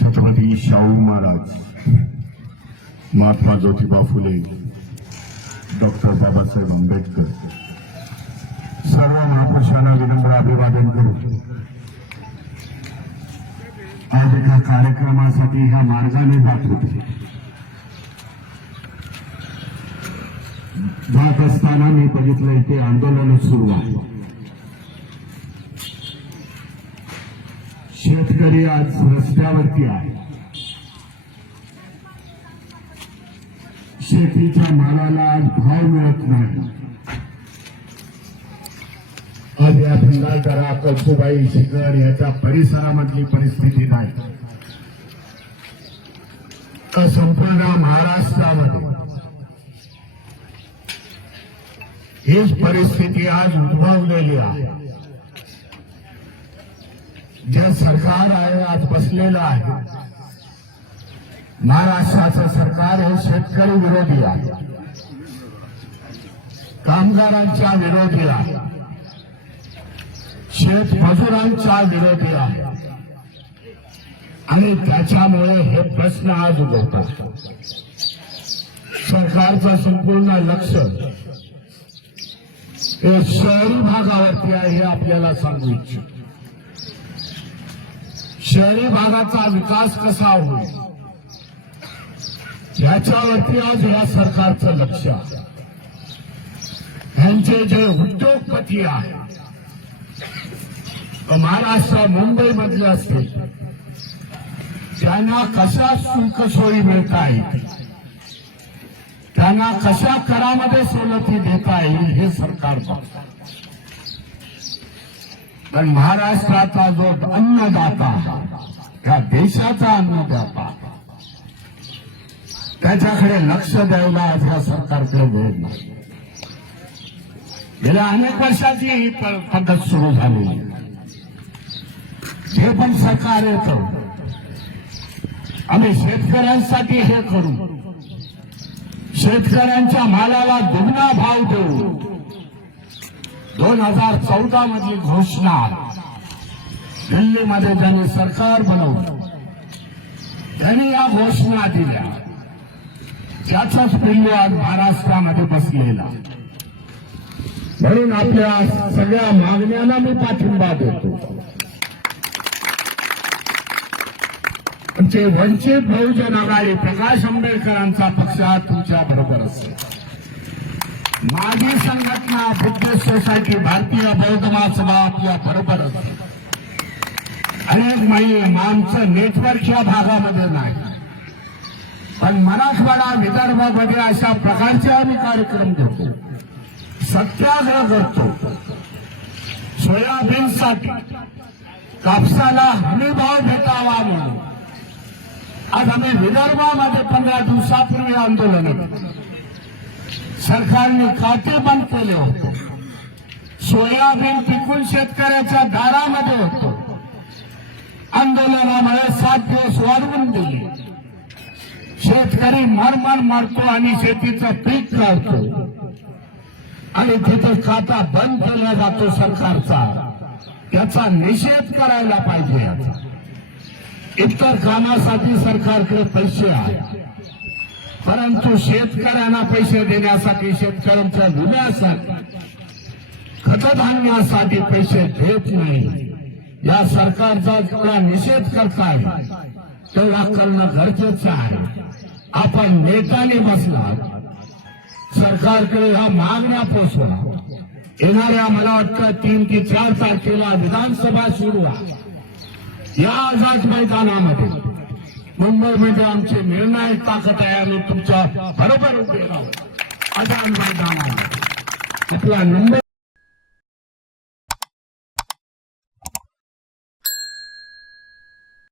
Chhatrapati Shahu Maharaj Mahatma Jyotiba Phule doctor Babasaheb Ambedkar सर्व महापुरुषांना विनम्र अभिवादन करू. आज एका कार्यक्रमासाठी ह्या मार्गाने जात होते. जात असताना मी बघितलं इथे आंदोलन सुरू आहे. शेतकरी आज रस्त्यावरती आहे. शेतीच्या मालाला आज भाव मिळत नाही. आज या भिंगालदरा कळसुबाई शिखर याच्या परिसरामधली परिस्थिती नाही. तर संपूर्ण महाराष्ट्रामध्ये हीच परिस्थिती आज उद्भवलेली आहे. जे सरकार आहे आज बसलेलं आहे. महाराष्ट्राचं सरकार हे शेतकरी विरोधी आहे. कामगारांच्या विरोधी आहे. शेतमजुरांच्या विरोधी आहे. आणि त्याच्यामुळे हे प्रश्न आज उद्भवतात सरकारचं संपूर्ण लक्ष हे शहरी भागावरती आहे हे आपल्याला सांगू इच्छितो. शहरी भागाचा विकास कसा होईल? याच्यावरती आज या सरकारचं लक्ष आहे. ह्यांचे जे उद्योगपती आहेत महाराष्ट्र मुंबईमधले असतील त्यांना कशा शुल्क सोयी मिळता येईल? त्यांना कशा करामध्ये सवलती देता येईल हे सरकार बघतं. पण महाराष्ट्राचा जो अन्नदाता या देशाचा अन्नदाता त्याच्याकडे लक्ष द्यायला आज या सरकारकडे वेळ नाही. गेल्या अनेक वर्षाची ही पद्धत सुरू झाली. जे पण सरकार येतं आम्ही शेतकऱ्यांसाठी हे करू. शेतकऱ्यांच्या मालाला दुगणा भाव देऊ. दोन हजार चौदा मधली घोषणा. दिल्लीमध्ये ज्यांनी सरकार बनवलं त्यांनी या घोषणा दिल्या. त्याचाच पिल्लू आज महाराष्ट्रामध्ये बसलेला. म्हणून आपल्या सगळ्या मागण्यांना मी पाठिंबा देतो. आमचे वंचित बहुजन आघाडी प्रकाश आंबेडकरांचा पक्ष तुमच्या बरोबर असेल माझी संघटना बुद्धिस्ट सोसायटी भारतीय बौद्ध महासभा आपल्या बरोबर अनेक महिने आमचं नेटवर्क या भागामध्ये नाही. पण मराठवाडा विदर्भामध्ये अशा प्रकारचे आम्ही कार्यक्रम करतो सत्याग्रह करतो. सोयाबीनसाठी कापसाला हमी भाव भेटावा म्हणून. आज आम्ही विदर्भामध्ये पंधरा दिवसापूर्वी आंदोलन केलं. सरकारने खाते बंद केले होते. सोयाबीन टिकून शेतकऱ्याच्या दारामध्ये होतो. आंदोलनामुळे सात दिवस वाढवून दिले. शेतकरी मरमर मारतो आणि शेतीचं पीक लावतो आणि तिथे खाता बंद केला जातो सरकारचा. त्याचा निषेध करायला पाहिजे याचा. इतर कामासाठी सरकारकडे पैसे आहेत. परंतु शेतकऱ्यांना पैसे देण्यासाठी शेतकऱ्यांच्या विम्यासाठी खतधान्यासाठी पैसे देत नाही. या सरकारचा जेवढा निषेध करताय तेवढा करणं गरजेचं आहे. आपण नेत्याने बसला सरकारकडे ह्या मागण्या पोचवला येणाऱ्या मला वाटतं तीन ते चार तारखेला विधानसभा सुरू आहे या आझाद मैदानामध्ये. मुंबईमध्ये आमची निर्णायक ताकद आहे आम्ही तुमच्या बरोबर उभे राहू आझाद मैदानामध्ये. आपला नंबर